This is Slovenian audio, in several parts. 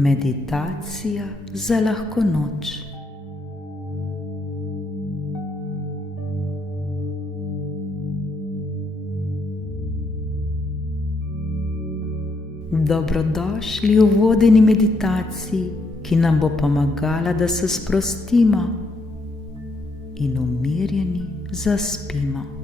Meditacija za lahko noč. Dobrodošli v vodeni meditaciji, ki nam bo pomagala, da se sprostimo in umirjeni zaspimo.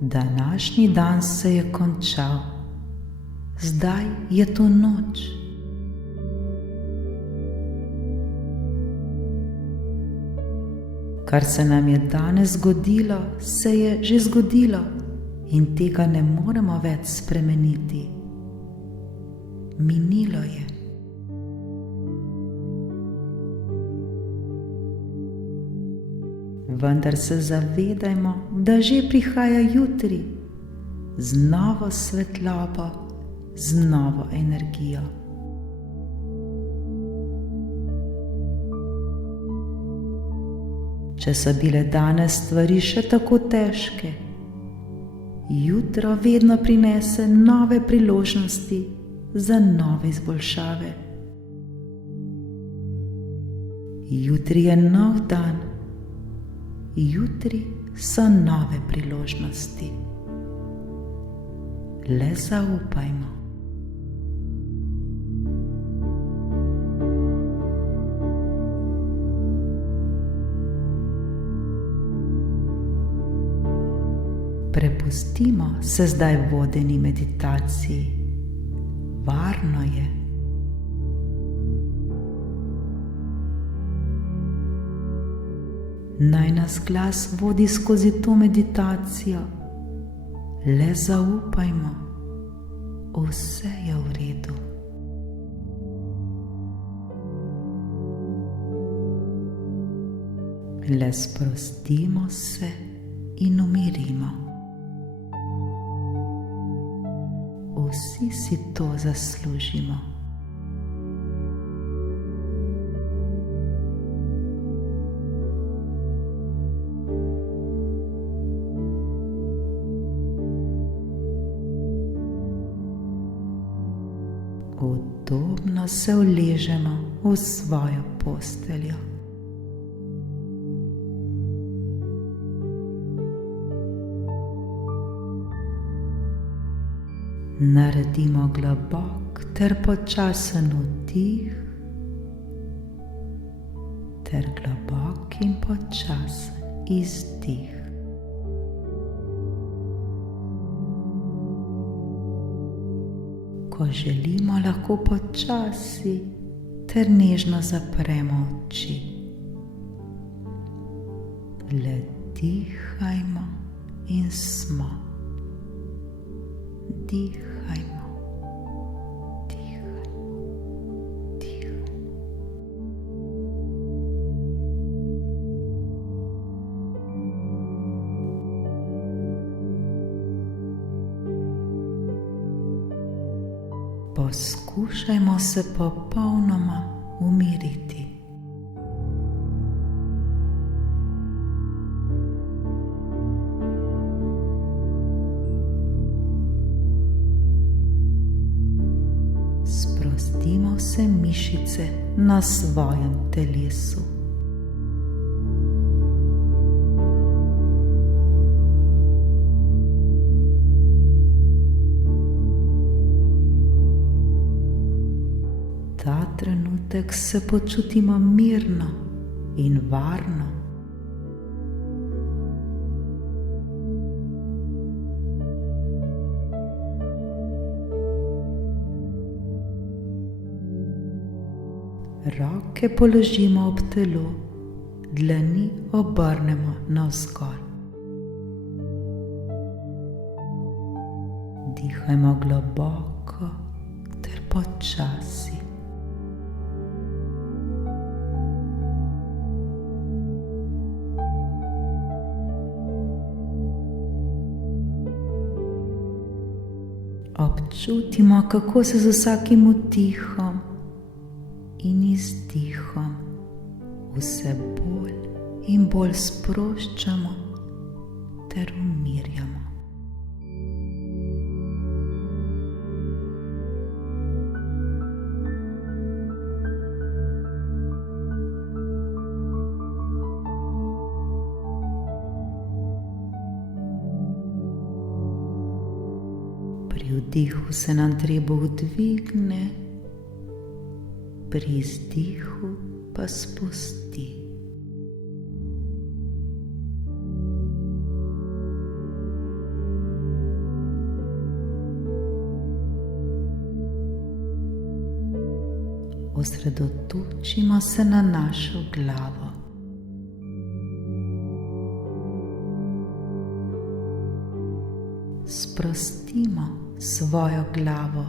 Današnji dan se je končal, zdaj je to noč. Kar se nam je danes zgodilo, se je že zgodilo in tega ne moremo več spremeniti. Minilo je. Vendar se zavedajmo, da že prihaja jutri z novo svetlobo, z novo energijo. Če so bile danes stvari še tako težke, jutro vedno prinese nove priložnosti za nove izboljšave. Jutri je nov dan, jutri so nove priložnosti. Le zaupajmo. Prepustimo se zdaj vodeni meditaciji. Varno je. Naj nas glas vodi skozi to meditacijo. Le zaupajmo. Vse je v redu. Le sprostimo se in umirimo. Vsi si to zaslužimo. Udobno se uležemo v svojo posteljo. Naredimo globok ter počasen vdih ter globok in počasen izdih. Ko želimo, lahko počasi ter nežno zapremo oči. Le dihajmo in smo. Dihajmo, dihajmo, dihajmo. Poskušajmo se popolnoma umiriti. Sprostimo vse mišice na svojem telesu. Ta trenutek se počutimo mirno in varno. Roke položimo ob telo, dlani obrnemo navzgor. Dihajmo globoko ter počasi. Občutimo, kako se z vsakim vdihom in izdihom vse bolj in bolj sproščamo ter umirjamo. Pri vdihu se nam trebuh dvigne, pri izdihu pa spusti. Osredotočimo se na našo glavo. Sprostimo svojo glavo,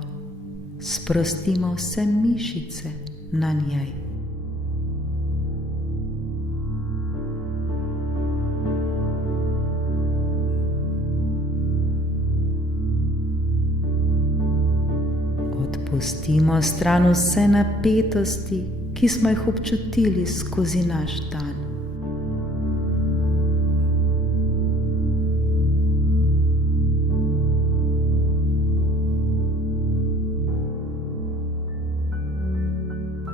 sprostimo vse mišice na njej. Odpustimo stran vse napetosti, ki smo jih občutili skozi naš dan.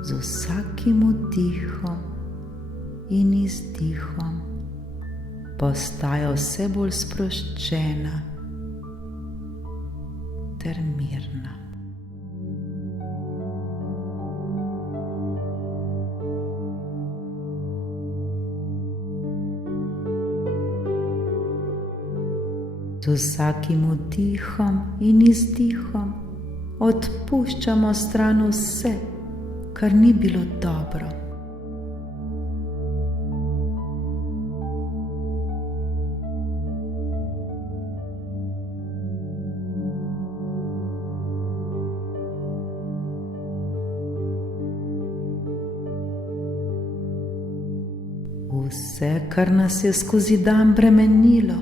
Z vsakim vdihom in izdihom postaja vse bolj sproščena ter mirna. Z vsakim vdihom in izdihom odpuščamo stran vse, kar ni bilo dobro. Vse, kar nas je skozi dan bremenilo,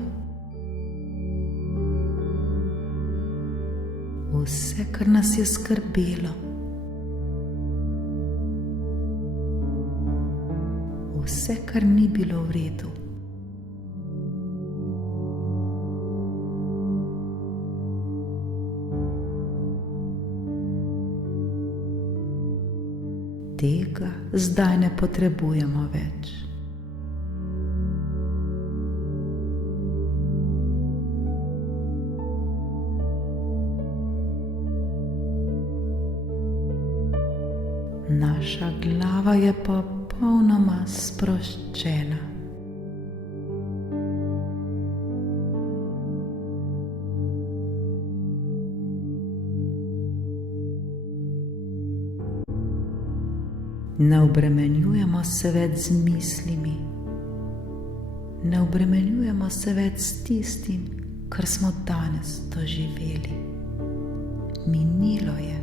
vse, kar nas je skrbelo, vse, kar ni bilo v redu. Tega zdaj ne potrebujemo več. Naša glava je popolnoma sproščena. Ne obremenjujemo se več z mislimi, ne obremenjujemo se več s tistim, kar smo danes doživeli. Minilo je.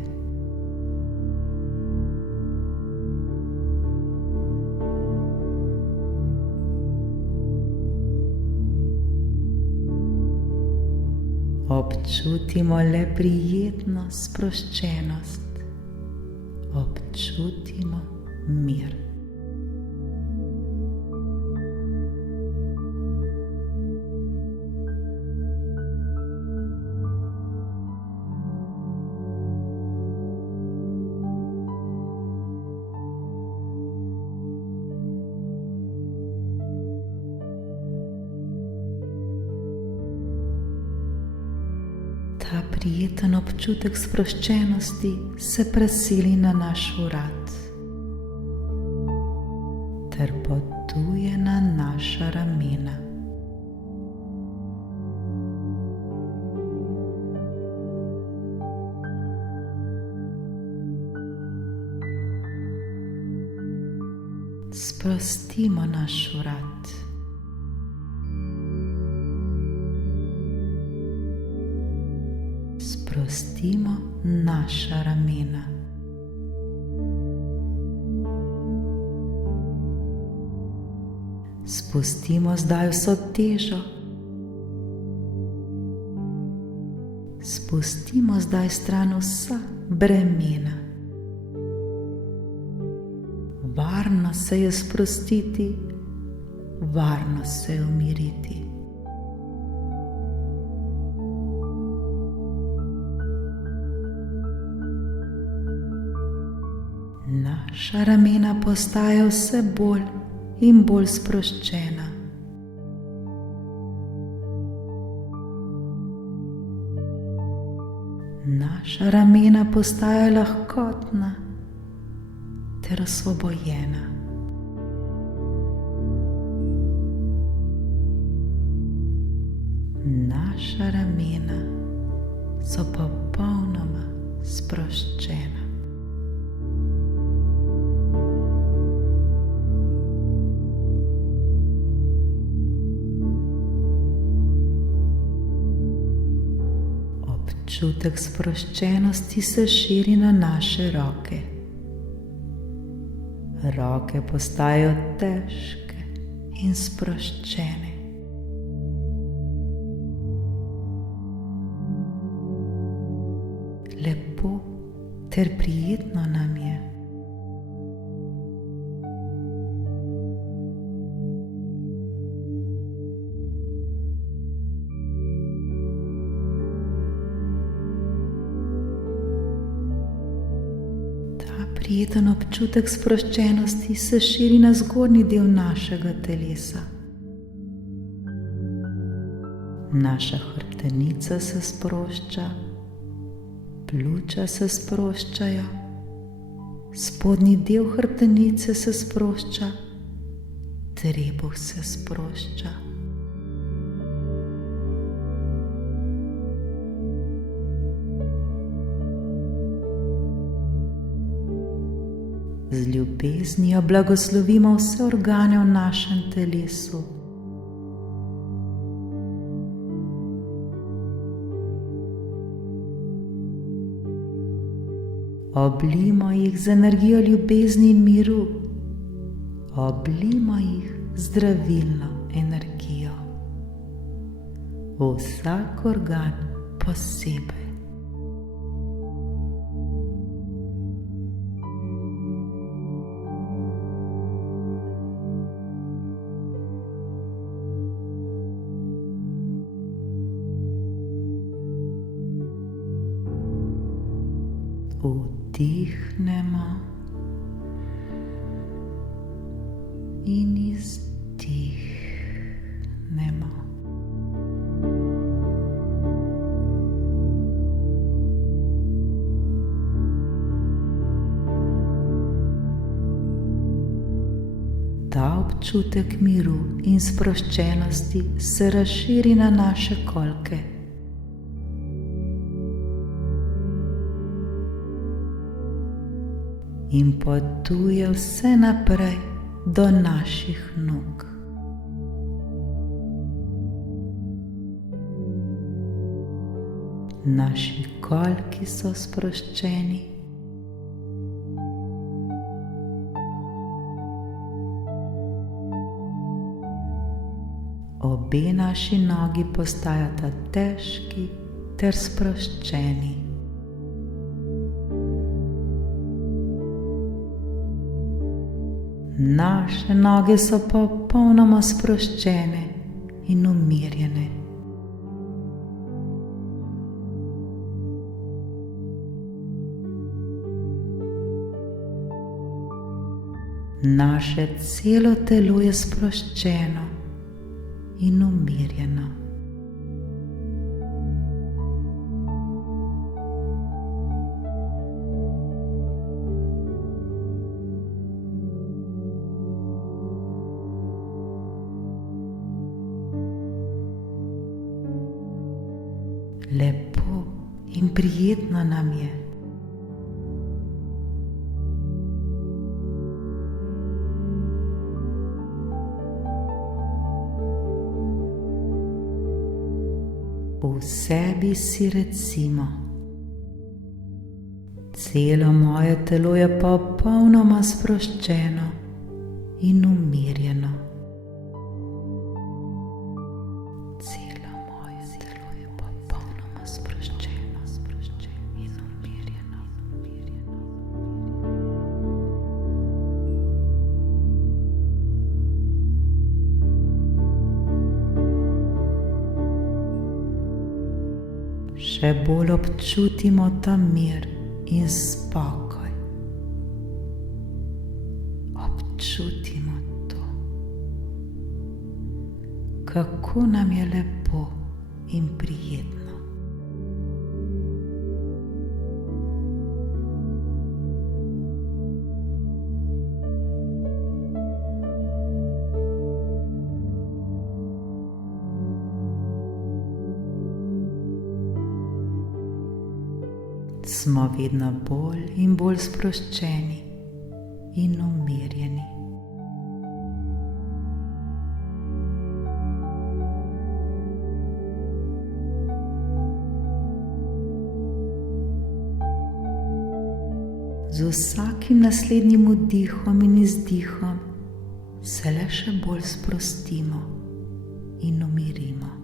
Občutimo le prijetno sproščenost, občutimo mir. Ta prijeten občutek sproščenosti se preseli na naš vrat ter potuje na naša ramena. Sprostimo naš vrat. Sprostimo naša ramena. Spustimo zdaj vso težo. Spustimo zdaj stran vsa bremena. Varno se je sprostiti varno se umiriti. Naša ramena postajajo vse bolj in bolj sproščena. Naša ramena postajajo lahkotna ter osvobojena. Naša ramena so popolnoma sproščena. Občutek sproščenosti se širi na naše roke. Roke postajajo težke in sproščene. Lepo ter prijetno nam je. Prijeten občutek sproščenosti se širi na zgornji del našega telesa. Naša hrbtenica se sprošča, pljuča se sproščajo, spodnji del hrbtenice se sprošča, trebuh se sprošča. Z ljubeznijo blagoslovimo vse organe v našem telesu. Oblijmo jih z energijo ljubezni in miru. Oblijmo jih z zdravilno energijo. Vsak organ posebej. Vdihnemo in izdihnemo. Ta občutek miru in sproščenosti se razširi na naše kolke. In potuje vse naprej do naših nog. Naši kolki so sproščeni. Obe naši nogi postajata težki ter sproščeni. Naše noge so popolnoma sproščene in umirjene. Naše celo telo je sproščeno in umirjeno. Lepo in prijetno nam je. V sebi si recimo: celo moje telo je popolnoma sproščeno in umirjeno. Še bolj občutimo ta mir in spokoj. Občutimo to, kako nam je lepo in prijetno. Smo vedno bolj in bolj sproščeni in umirjeni. Z vsakim naslednjim vdihom in izdihom se le še bolj sprostimo in umirimo.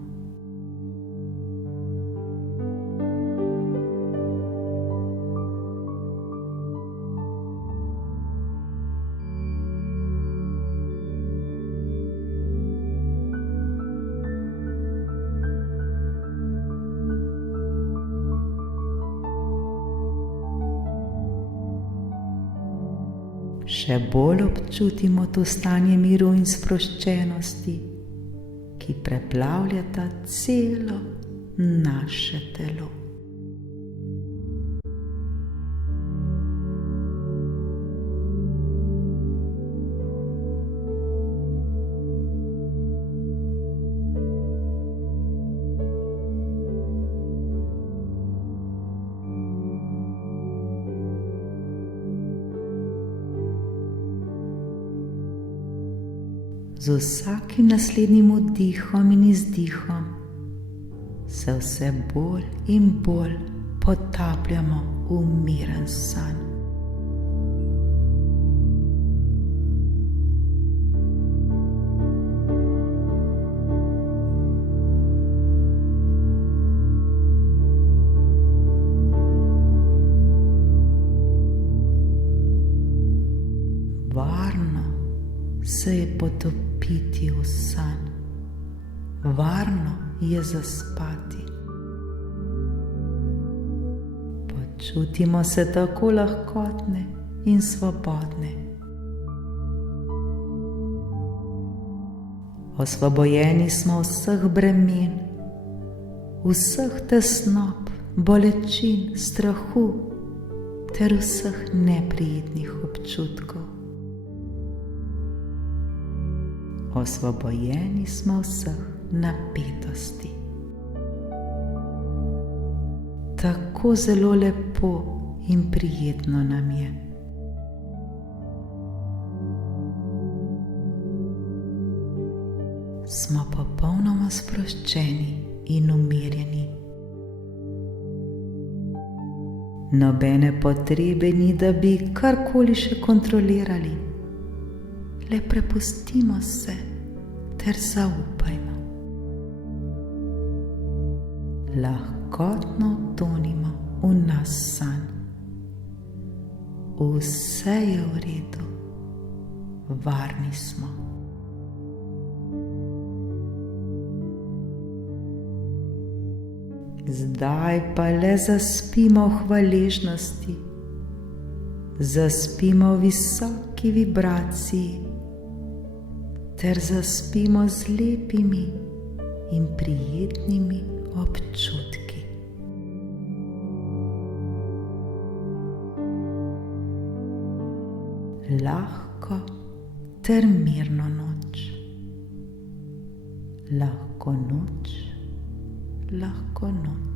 Še bolj občutimo to stanje miru in sproščenosti, ki preplavljata celo naše telo. Z vsakim naslednjim vdihom in izdihom se vse bolj in bolj potapljamo v miren san. Varno se je potopiti v san, varno je zaspati. Počutimo se tako lahkotne in svobodne. Osvobojeni smo vseh bremen, vseh tesnob, bolečin, strahu ter vseh neprijetnih občutkov. Osvobojeni smo vseh napetosti. Tako zelo lepo in prijetno nam je. Smo popolnoma sproščeni in umirjeni. Nobene potrebe ni, da bi karkoli še kontrolirali. Le prepustimo se ter zaupajmo. Lahkotno tonimo v nas san. Vse je v redu, varni smo. Zdaj pa le zaspimo v hvaležnosti, zaspimo v visoki vibraciji ter zaspimo z lepimi in prijetnimi občutki. Lahko ter mirno noč. Lahko noč, lahko noč.